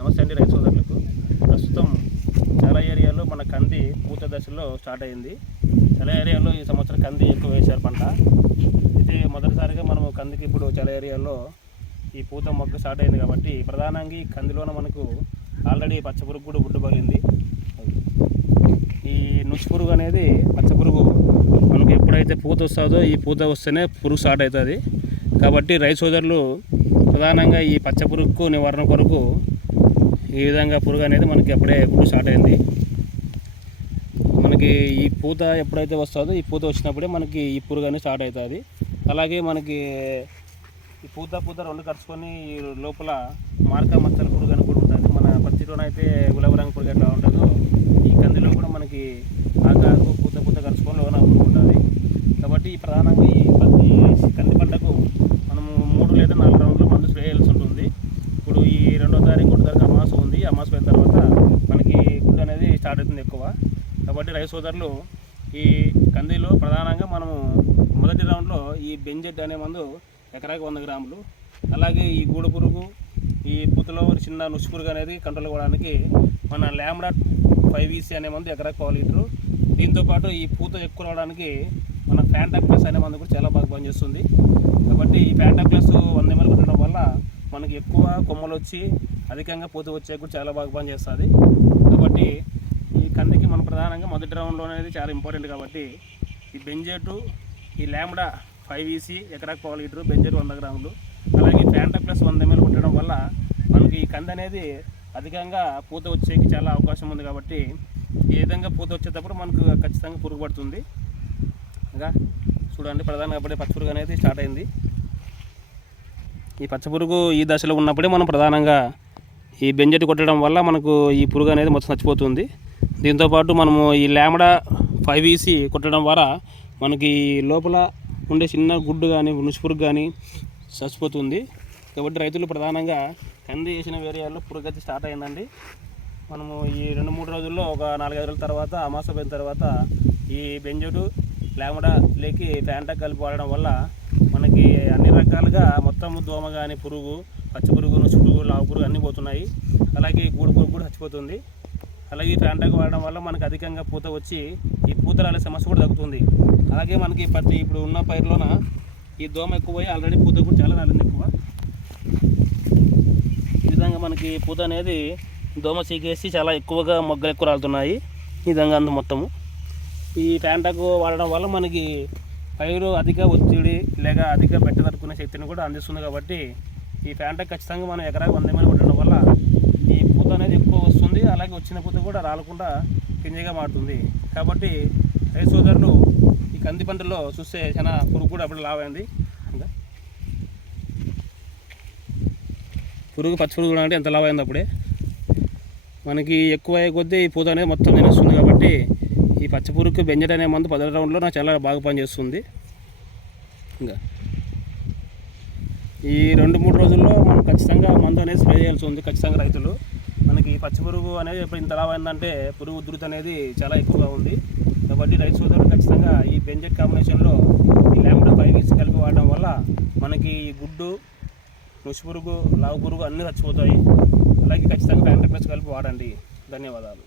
నమస్తే అండి రైతు సోదరులకు. ప్రస్తుతం చాలా ఏరియాలో మన కంది పూత దశలో స్టార్ట్ అయింది. చాలా ఏరియాలో ఈ సంవత్సరం కంది ఎక్కువ వేశారు పంట. అయితే మొదటిసారిగా మనము కందికి ఇప్పుడు చాలా ఏరియాలో ఈ పూత మొక్క స్టార్ట్ అయింది కాబట్టి ప్రధానంగా ఈ కందిలోన మనకు ఆల్రెడీ పచ్చపురుగు కూడా గుడ్డు పగిలింది. ఈ నుచ్చు పురుగు అనేది పచ్చపురుగు మనకు ఎప్పుడైతే పూత వస్తుందో ఈ పూత వస్తేనే పురుగు స్టార్ట్ అవుతుంది. కాబట్టి రైతు సోదరులు ప్రధానంగా ఈ పచ్చపురుగుకు నివారణ కొరకు ఈ విధంగా పురుగు అనేది మనకి అప్పుడే గుడ్డు స్టార్ట్ అయింది. మనకి ఈ పూత ఎప్పుడైతే వస్తుందో ఈ పూత వచ్చినప్పుడే మనకి ఈ పురుగు అనేది స్టార్ట్ అవుతుంది. అలాగే మనకి ఈ పూత రెండు కలుసుకొని లోపల మార్కా మచ్చల పురుగు అని కూడా ఉంటుంది. మన పత్తిలోనైతే గులాబీ రంగు పురుగు ఎట్లా ఉంటుందో ఈ కందిలో కూడా మనకి ఆకు పూత కలుసుకొని లోన పురుగు ఉంటుంది. కాబట్టి ఈ ప్రధానంగా ఈ కంది పంటకు మనము 3 లేదా 4 రౌండ్లు మందు స్ప్రే చేయాల్సి ఉంటుంది. ఇప్పుడు ఈ 2వ తారీఖు 3వ తారీఖు అమావాస ఉంది. అమావాస అయిన తర్వాత మనకి గుడ్డు అనేది స్టార్ట్ అవుతుంది ఎక్కువ. కాబట్టి రైతు సోదరులు ఈ కందిలో ప్రధానంగా మనము మొదటి రౌండ్లో ఈ బెంజెట్ అనే మందు ఎకరాకి 100 గ్రాములు, అలాగే ఈ గూడు పురుగు ఈ పూతలో చిన్న నుచ్చు పురుగు అనేది కంట్రోల్ అవ్వడానికి మన లాంబ్డా 5EC అనే మందు ఎకరాకి 1/2 లీటరు. దీంతోపాటు ఈ పూత ఎక్కువ రావడానికి మన ఫ్యాంటాక్ ప్లస్ అనే మందు కూడా చాలా బాగా పనిచేస్తుంది. కాబట్టి ఈ ఫ్యాంటాక్ ప్లస్ 100 ml కొట్టడం వల్ల మనకి ఎక్కువ కొమ్మలు వచ్చి అధికంగా పూత వచ్చే కూడా చాలా బాగా పనిచేస్తుంది. కాబట్టి ఈ కందికి మనం ప్రధానంగా మొదటి రౌండ్లో అనేది చాలా ఇంపార్టెంట్. కాబట్టి ఈ బెంజెట్ ఈ లాంబ్డా 5EC ఎకరాకి 1/2 లీటరు, బెంజెట్ 100 గ్రాములు, అలాగే ఫ్యాంటాక్ ప్లస్ 100 ml కొట్టడం వల్ల మనకి ఈ కంది అనేది అధికంగా పూత వచ్చేకి చాలా అవకాశం ఉంది. కాబట్టి ఈ విధంగా పూత వచ్చేటప్పుడు మనకు ఖచ్చితంగా పురుగు పడుతుంది. ఇంకా చూడండి, ప్రధానంగా అప్పుడే పచ్చపురుగు అనేది స్టార్ట్ అయింది. ఈ పచ్చపురుగు ఈ దశలో ఉన్నప్పుడే మనం ప్రధానంగా ఈ బెంజెట్ కొట్టడం వల్ల మనకు ఈ పురుగు అనేది మొత్తం చచ్చిపోతుంది. దీంతోపాటు మనము ఈ లాంబ్డా 5EC కొట్టడం ద్వారా మనకి లోపల ఉండే చిన్న గుడ్డు కానీ నుచ్చు పురుగు కానీ చచ్చిపోతుంది. కాబట్టి రైతులు ప్రధానంగా కంది వేసిన ఏరియాలో పురుగు అయితే స్టార్ట్ అయిందండి. మనము ఈ 2-3 రోజుల్లో ఒక 4-5 రోజుల తర్వాత అమాస పోయిన తర్వాత ఈ బెంజెట్ లాంబ్డా లేకి ఫ్యాంటాక్ కలిపి వాడడం వల్ల మనకి అన్ని రకాలుగా మొత్తం దోమ కానీ పురుగు, పచ్చపురుగు, నుచ్చు పురుగు, లావు పురుగు అన్నీ పోతున్నాయి. అలాగే గూడు పురుగు కూడా చచ్చిపోతుంది. అలాగే ఫ్యాంటాక్ వాడడం వల్ల మనకు అధికంగా పూత వచ్చి ఈ పూత రాలే సమస్య కూడా తగ్గుతుంది. అలాగే మనకి ఇప్పుడు ఉన్న పైరులోన ఈ దోమ ఎక్కువ పోయి ఆల్రెడీ పూత కూడా చాలా రాలింది ఎక్కువ. ఈ విధంగా మనకి పూత అనేది దోమ చీకేసి చాలా ఎక్కువగా మొగ్గలు ఎక్కువ రాలుతున్నాయి. ఈ విధంగా అంత మొత్తము ఈ ఫ్యాంటాక్ వాడడం వల్ల మనకి పైరు అధిక ఒత్తిడి లేక అధిక బెట్ట తట్టుకునే శక్తిని కూడా అందిస్తుంది. కాబట్టి ఈ ఫ్యాంటాక్ ఖచ్చితంగా మనం ఎకరాకి 100 ml కొట్టడం వల్ల ఈ పూత అనేది ఎక్కువ వస్తుంది. అలాగే వచ్చిన పూత కూడా రాలకుండా గింజగా మారుతుంది. కాబట్టి రైతు సోదరులు ఈ కంది పంటలో చూస్తే చాలా పురుగు కూడా అప్పుడు లావైంది. పురుగు పచ్చిపురుగు కూడా అంటే ఎంత లావైంది అప్పుడే మనకి ఎక్కువ అయ్యే కొద్దీ ఈ పూత అనేది మొత్తం తినేస్తుంది. కాబట్టి ఈ పచ్చిపురుగుకి బెంజెట్ అనే మందు 10వ రౌండ్లో నాకు చాలా బాగా పనిచేస్తుంది. ఇంకా ఈ 2-3 రోజుల్లో మనం ఖచ్చితంగా మందు అనేది స్ప్రే చేయాల్సి ఉంది. ఖచ్చితంగా రైతులు మనకి పచ్చిపురుగు అనేది ఇప్పుడు ఇంత లావైందంటే పురుగు ఉధృతి అనేది చాలా ఎక్కువగా ఉంది. కాబట్టి రైతు సోదరులు ఖచ్చితంగా ఈ బెంజెట్ కాంబినేషన్లో ఈ లాంబ్డా 5EC కలిపి వాడడం వల్ల మనకి ఈ గుడ్డు, నుచ్చు పురుగు, లావు పురుగు అన్నీ చచ్చిపోతాయి. అలాగే ఖచ్చితంగా ఫ్యాంటాక్ ప్లస్ కలిపి వాడండి. ధన్యవాదాలు.